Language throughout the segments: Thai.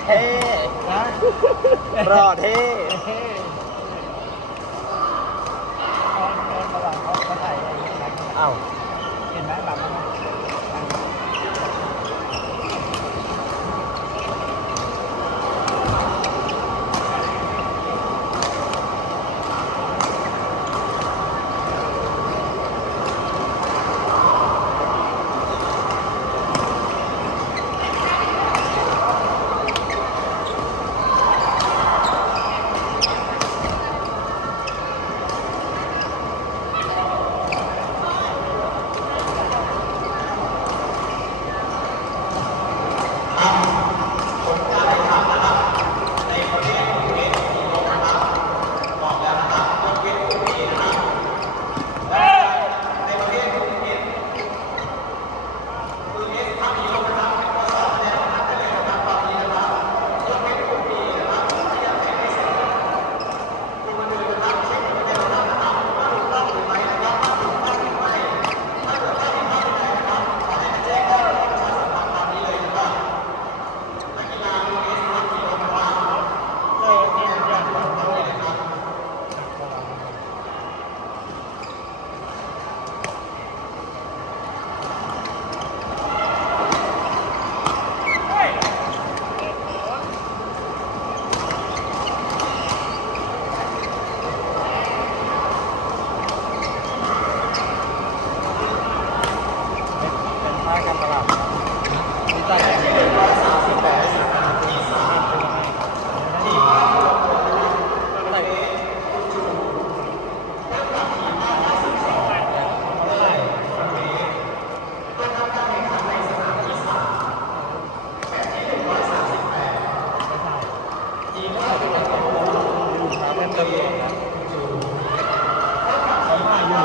เท่นะรอเท่ระหว่างเขาถ่ายอะไรอย่างเงี้ย อ้าวเห็นไหมแบบนั้นเป็นท่าการตลาดนี่ตัดอย่างนี้เป็นตำรวจนะเขามาอยู่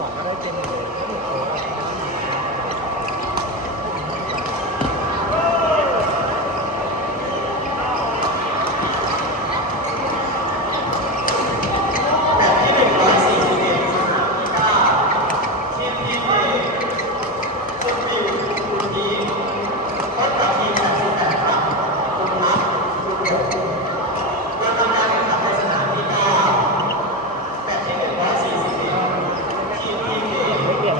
สองก็ได้เป็นเลยก็ถูกโค้ดไม่เปลี่ยน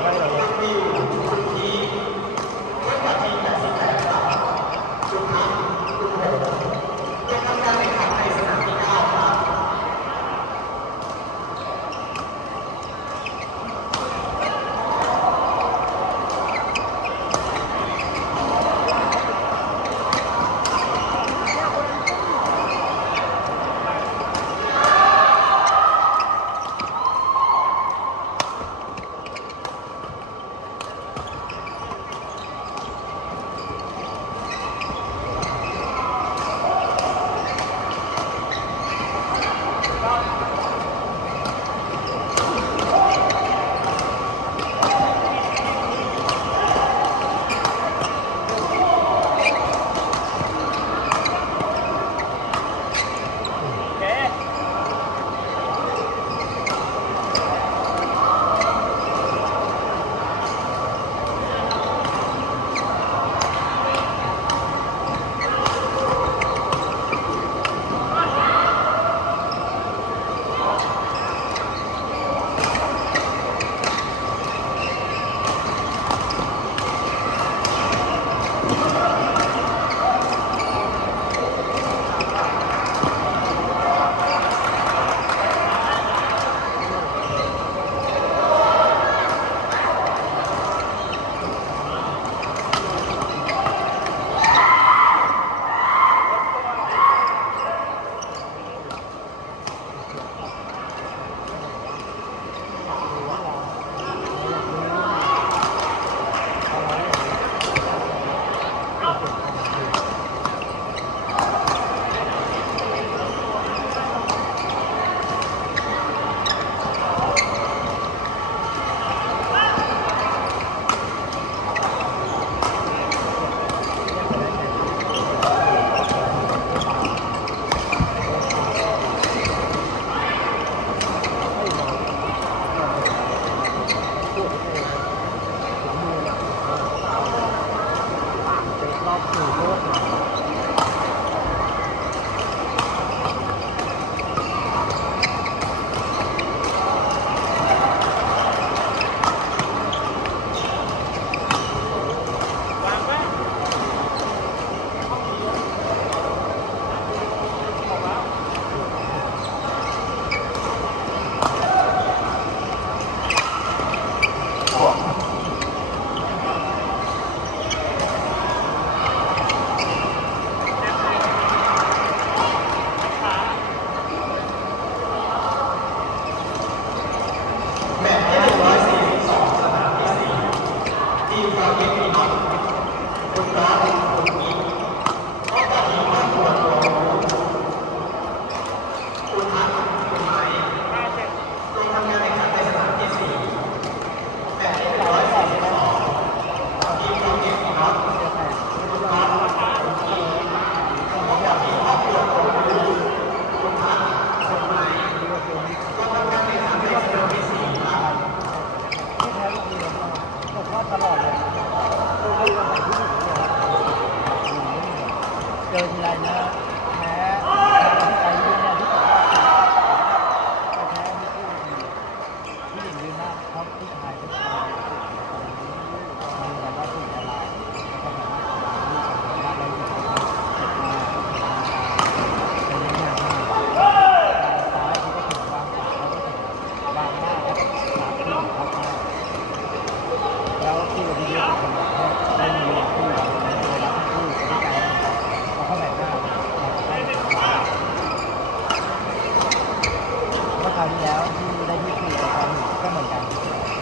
กันเลย เจอทีไรนะแพ้ไปยืนเนี่ยที่บอกว่าแพ้ไม่คู่ผู้หญิงยืนมากเขาผู้ชายผู้ชายมีแบบว่าผู้อะไรแล้วก็แบบว่าอะไรอยู่ที่เขาเป็นยังไงบ้างซ้ายเขาก็ถึงวางขวาเขาก็ถึงวางหน้าเขาก็หาคู่ของเขาได้แล้วที่วันนี้เป็นคนแบบได้มีคู่เวลาคู่ที่ใจเข้าแบบหน้าเมื่อคราวที่แล้วที่ได้ที่4กับความก็เหมือนกัน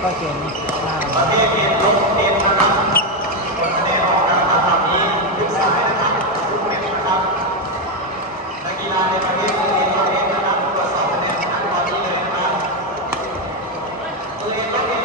ก็เกมหน้าประเภทเกมลงเกมนะครับผลคะแนนออกมาแบบนี้ทุกสายนะครับทุกเม็ดนะครับนักกีฬาในประเภทตัวเองนะครับตรวจสอบคะแนนทางตอนนี้เลยนะครับตัวเองต้องเอง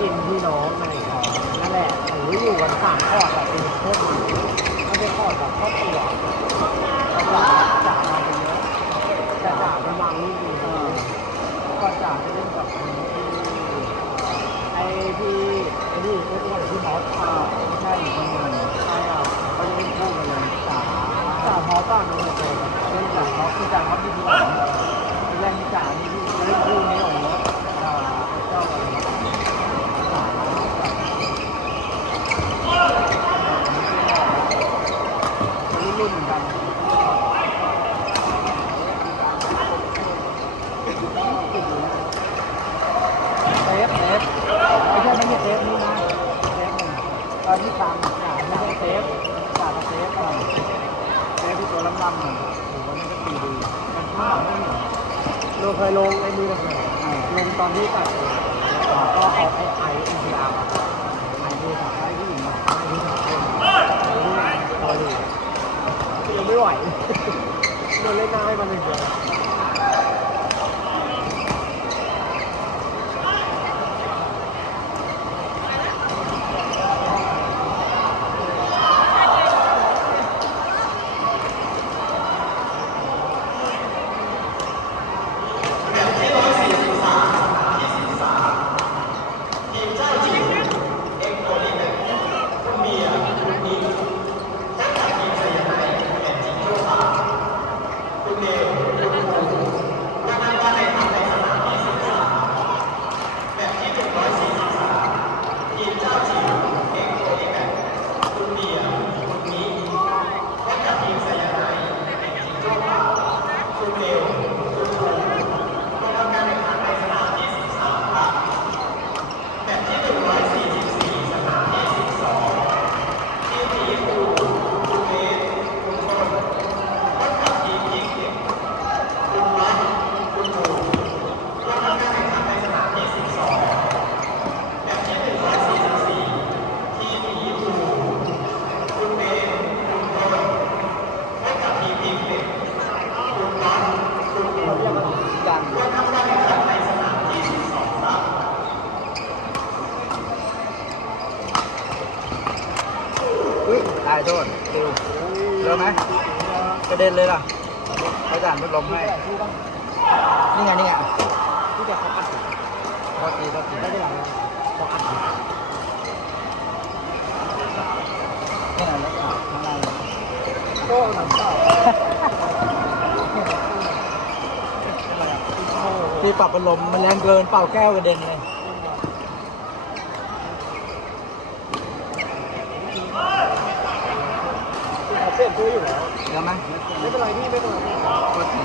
กินพี่น้องในของนั่นแหละโอ้ยอยู่กันสามคอร์ดแบบเป็นโคตรดีไม่ใช่คอร์ดแบบครอบครัวเขาจ่ามาเป็นเยอะจ่าเป็นวางลูกดีก็จ่าจะเล่นกับไอ้ที่อ้วนๆที่มอสไม่ใช่คนเงินใช่ครับเขาจะเล่นคู่กันเลยจ่าพอต้านน้องเลยเล่นจ่าเขาคือจ่าเขาที่ที่หลังแรงจ่านี่ที่เล่นคู่นี้โอ้โหเจ้าอะไรรุ่นเหมือนกันเซฟไม่ใช่เซฟนี่นะเซฟหนึ่งตอนที่ตามไม่ใช่เซฟจ่ากับเซฟก่อนเซฟที่ตัวล้ำๆหน่อยโอ้โหมันก็ตีดีมันข้าวไม่เหนียวเราเคยลงไอ้มือแบบไหนลงตอนที่ตัดก็เอาไอเอ็นพีอาร์ไอดูถักไอผู้หญิงมาไอดูถักคนพอดียังไม่ไหวโดนเล่นหน้าให้มันหนึ่งเดียวได้โทษติวเร็วไหมกระเด็นเลยล่ะเขาจ่านพัดลมให้นี่ไงที่จะเขาอัดก็ตีได้หลังเขาอัดนี่ไงแล้วก็ข้างในก็หนังเต่าที่ปรับพัดลมมันแรงเกินเป่าแก้วกระเด็นเลยเปลี่ยนตัวอยู่แล้ว เดี๋ยวไหมไม่เป็นไรพี่ไม่เป็นไรก็ตี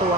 ตัว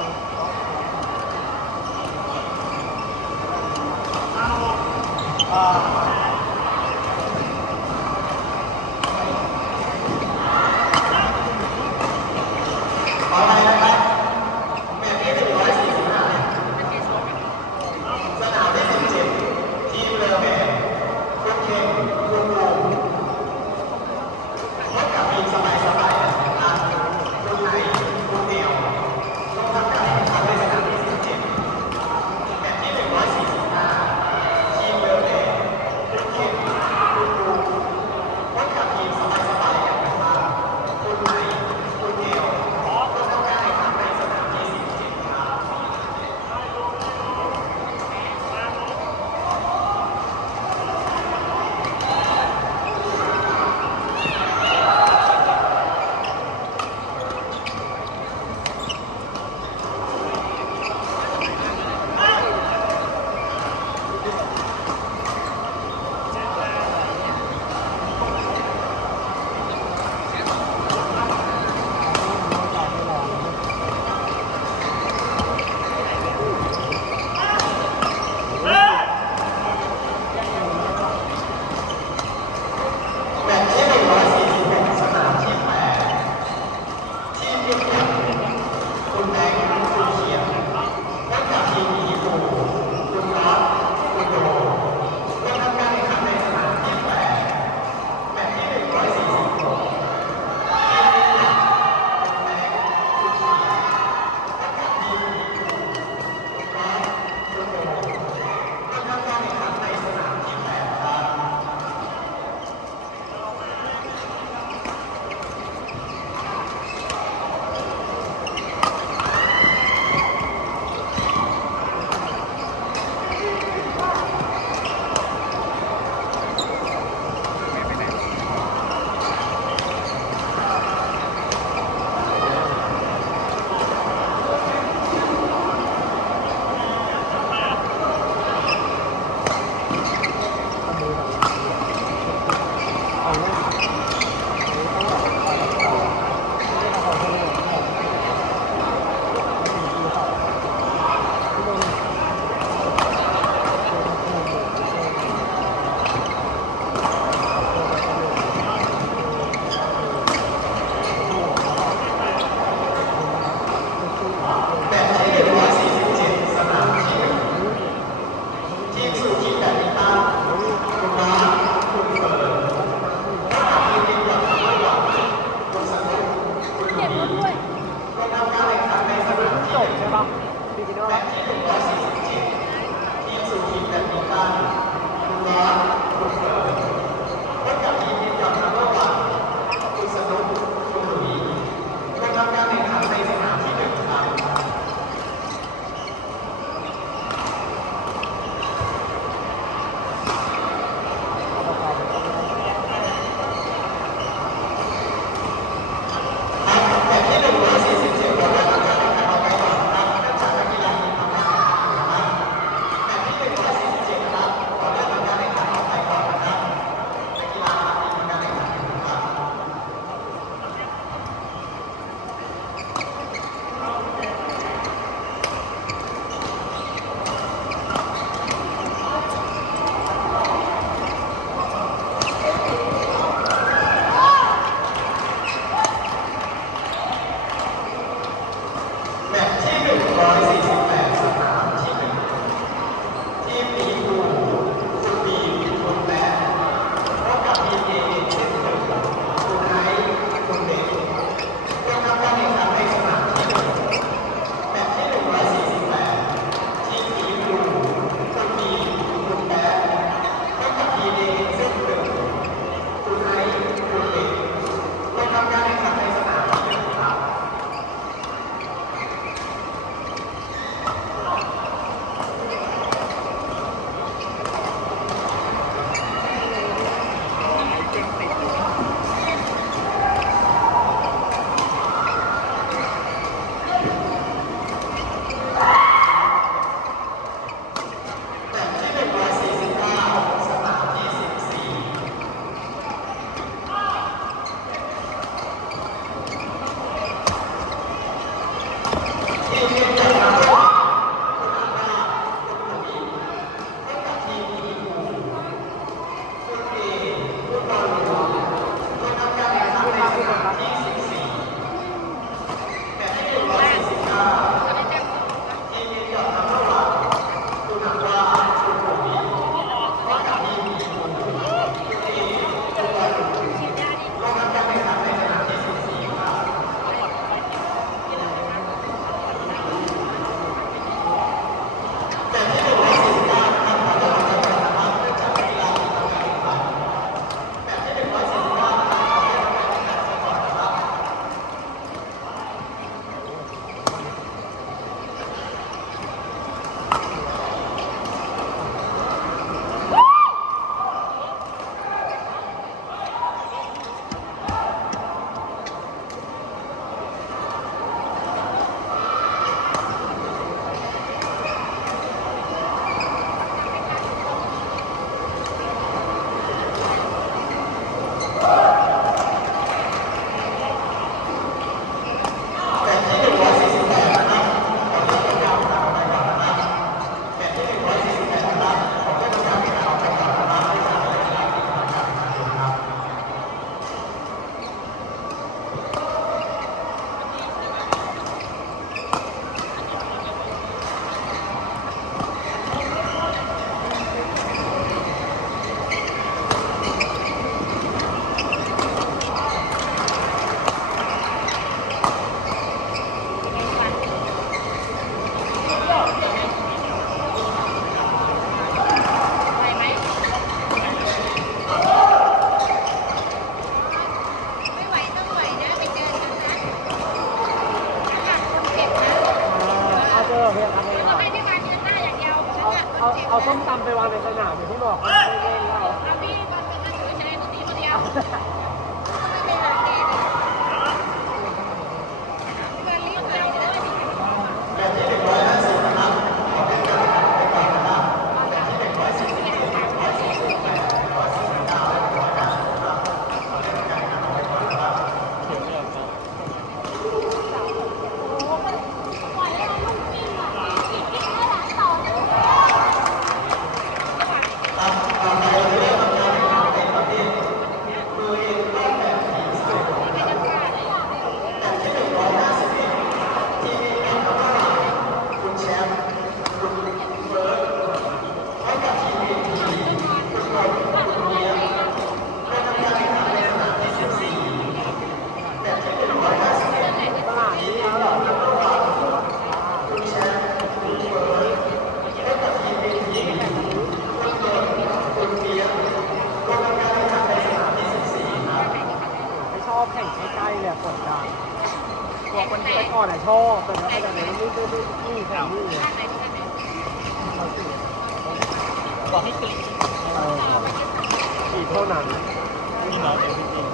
เอาส้มตำไปวางในสนามอย่างที่บอกไม่เล่นเราพี่บอลจะถือใช้ตัวตีคนเดียวไม่เป็นไรเกมมันรีบไปเลยแข่งใกล้ๆเนี่ยกดดันตัวคนที่ไปก่อนชอบแต่แล้วแต่เนี่ยไม่แข่งนี่เลยบอกให้ติดตีเท่านั้นมีน้อยเดียวจริง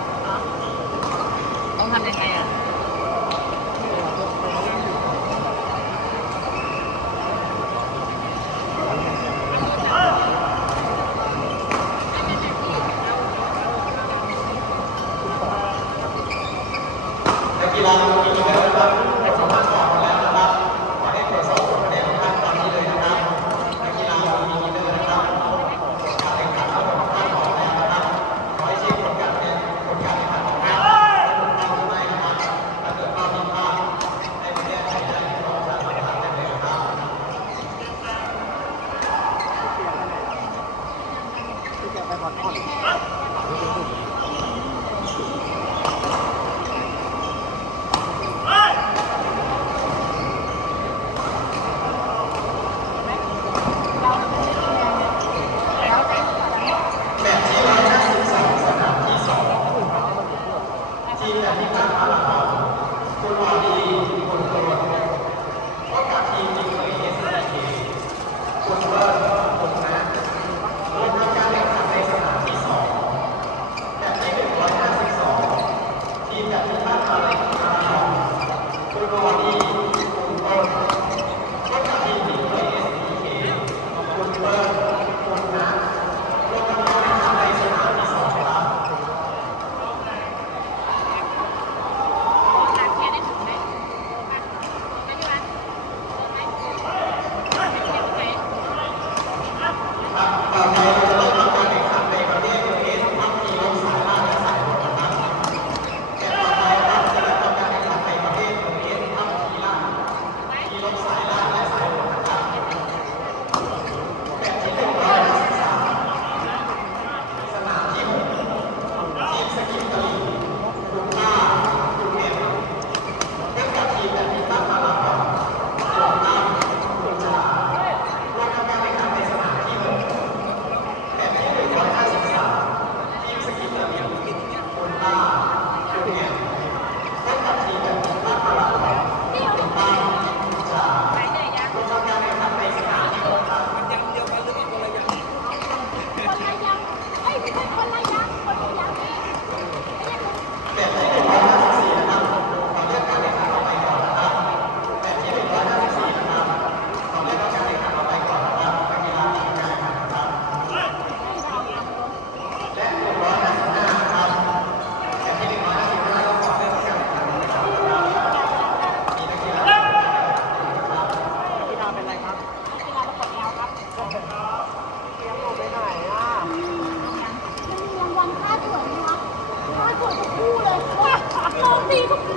ต้องทำยังไงอ่ะกีฬามีเยอะนะครับให้สามารถบอกมาแล้วนะครับขอให้ตรวจสอบคะแนนของท่านตอนนี้เลยนะครับนักกีฬามีเยอะนะครับการแข่งขันทั้งหมดของท่านบอกแล้วนะครับขอให้ชี้ผลการแข่งขันของท่านและผลการหรือไม่นะครับ ตีทุก